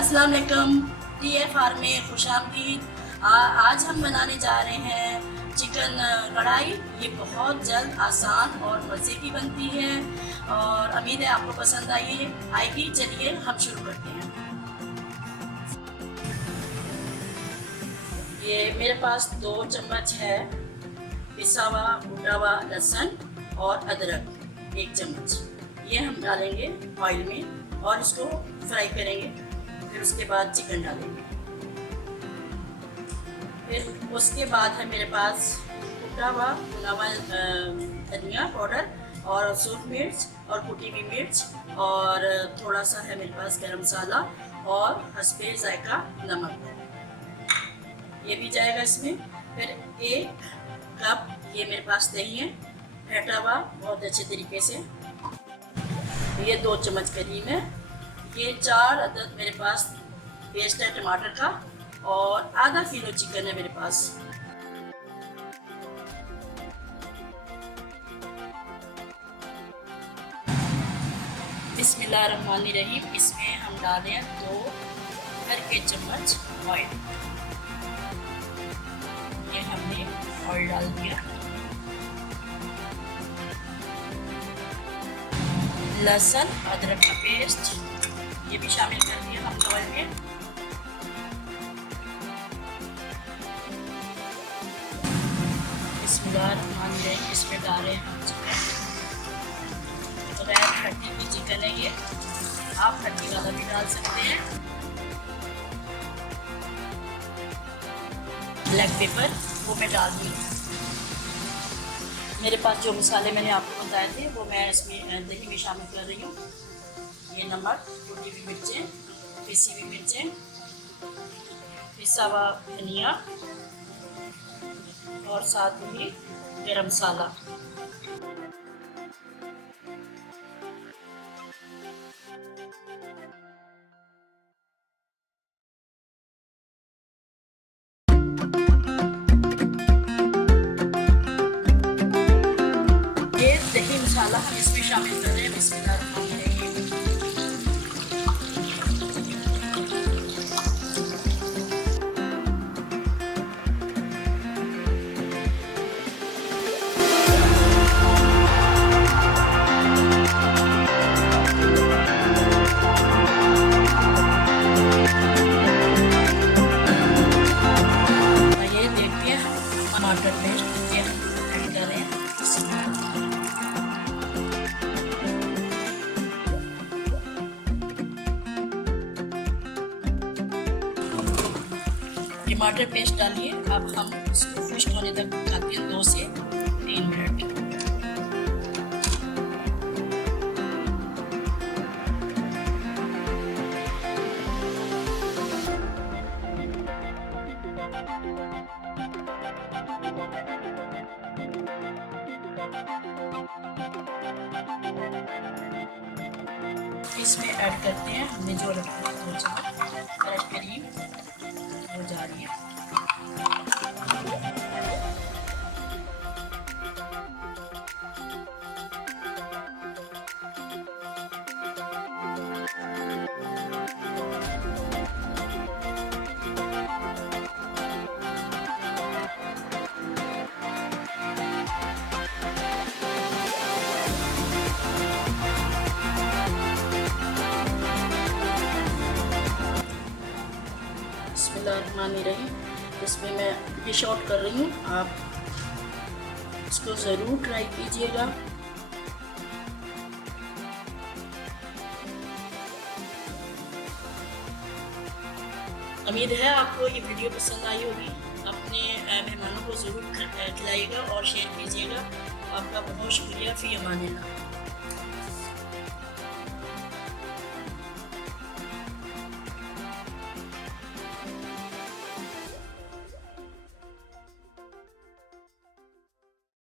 अस्सलाम वालेकुम। TFR में खुशामदीद। आज हम बनाने जा रहे हैं चिकन कढ़ाई। ये बहुत जल्द, आसान और मज़े की बनती है और उम्मीद है आपको पसंद आएगी। चलिए हम शुरू करते हैं। ये मेरे पास 2 चम्मच है पिसा हुआ कूटा हुआ लहसुन और अदरक 1 चम्मच। ये हम डालेंगे ऑयल में और इसको फ्राई करेंगे। फिर उसके बाद चिकन डालेंगे। फिर उसके बाद है मेरे पास कुटा हुआ भुना हुआ धनिया पाउडर और सूख मिर्च और कुटी हुई मिर्च और थोड़ा सा है मेरे पास गरम मसाला और हस्बे जायका नमक, ये भी जाएगा इसमें। फिर 1 कप ये मेरे पास दही है फेंटा हुआ बहुत अच्छे तरीके से, ये 2 चम्मच करीब है। ये 4 अदद मेरे पास पेस्ट है टमाटर का और आधा किलो चिकन है मेरे पास। बिस्मिल्लाहिर्रहमानिर्रहीम। इसमें हम डालें 2 भर के चम्मच ऑयल। ये हमने ऑयल डाल दिया। लहसुन अदरक का पेस्ट ये भी शामिल कर दिया हमने ऑयल में। बिस्मिल्लाहिर्रहमानिर्रहीम। इसमें डालें हम चिकन। बगैर हड्डी की चिकन है ये, आप हड्डी वाला भी डाल सकते हैं। ब्लैक पेपर वो मैं डाल दी। मेरे पास जो मसाले मैंने आपको बताए थे वो मैं इसमें दही में शामिल कर रही हूँ। ये नमक, कुटी हुई मिर्चें, पिसी हुई मिर्चें, पिसा हुआ धनिया और साथ ही गरम मसाला। ये दही मसाला हम इसमें शामिल कर रहे हैं। बिस्मिल्लाहिर्रहमानिर्रहीम। ये देखते हैं टमाटर पेस्ट ये ऐड कर रहे हैं। टमाटर पेस्ट डालिए। अब हम इसको खुश्क होने तक पकाते हैं 2 से 3 मिनट। इसमें ऐड करते हैं हमने जो रखा 2 चम्मच करीब हो जा रही है। बिस्मिल्लाहिर्रहमानिर्रहीम। इसमें मैं डिश आउट कर रही हूँ, आप इसको ज़रूर ट्राई कीजिएगा। उम्मीद है आपको ये वीडियो पसंद आई होगी। अपने मेहमानों को ज़रूर खिलाइएगा और शेयर कीजिएगा। आपका बहुत शुक्रिया। फ़ी अमानिल्लाह।